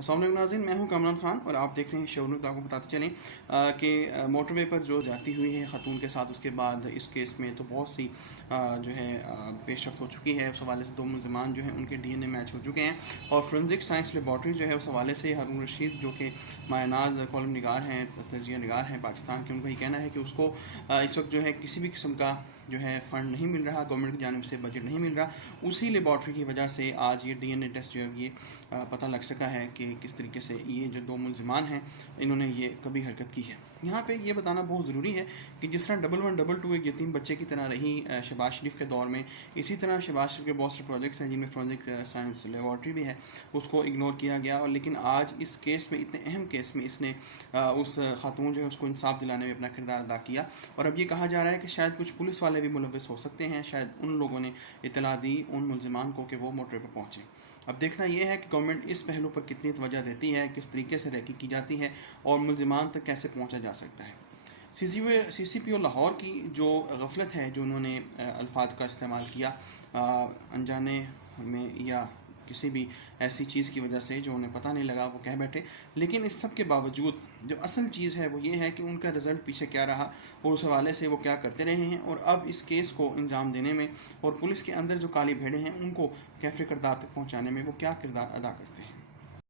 अस्सलाम वालेकुम नाज़रीन, मैं हूं कामरान खान और आप देख रहे हैं शो न्यूज़। आपको बताते चलें कि मोटरवे पर जो ज़्यादती हुई है ख़ातून के साथ, उसके बाद इस केस में तो बहुत सी जो है पेशरफ्त हो चुकी है। उस हवाले से दो मुलज़मान जो हैं उनके DNA मैच हो चुके हैं और फोरेंसिक साइंस लेबॉर्ट्री जो है उस हवाले से हारून रशीद जो कि मायनाज कॉलम निगार हैं, तजिया निगार हैं पाकिस्तान के, उनका ये कहना है कि उसको इस वक्त जो है किसी भी किस्म का जो है फ़ंड नहीं मिल रहा, गवर्नमेंट की जानिब से बजट नहीं मिल रहा। उसी लेबॉर्ट्री की वजह से आज ये DNA टेस्ट जो है ये पता लग सका है कि किस तरीके से ये जो दो मुलज़मान हैं इन्होंने ये कभी हरकत की है। यहाँ पे ये बताना बहुत ज़रूरी है कि जिस तरह 1112 एक यतीम बच्चे की तरह रही शहबाज शरीफ के दौर में, इसी तरह शहबाज शरीफ के बहुत से प्रोजेक्ट्स हैं जिनमें फोरेंसिक साइंस लेबॉर्ट्री भी है, उसको इग्नोर किया गया। और लेकिन आज इस केस में, इतने अहम केस में, इसने उस खातून जो है उसको इंसाफ दिलाने में अपना किरदार अदा किया। और अब ये कहा जा रहा है कि शायद कुछ पुलिस वाले भी मुलविस हो सकते हैं, शायद उन लोगों ने इतला दी उन मुलज़मान को कि वो मोटरे पर पहुँचे। अब देखना यह है कि गवर्नमेंट इस पहलू पर कितनी तवज्जो देती है, किस तरीके से रैकी की जाती है और मुलज़मान तक कैसे पहुँचा जा सकता है। CCPO लाहौर की जो गफलत है, जो उन्होंने अल्फाज का इस्तेमाल किया अनजाने में या किसी भी ऐसी चीज़ की वजह से जो उन्हें पता नहीं लगा, वो कह बैठे। लेकिन इस सब के बावजूद जो असल चीज़ है वो ये है कि उनका रिज़ल्ट पीछे क्या रहा और उस हवाले से वो क्या करते रहे हैं और अब इस केस को अंजाम देने में और पुलिस के अंदर जो काली भेड़ें हैं उनको कैफ़े किरदार तक पहुँचाने में वो क्या किरदार अदा करते हैं।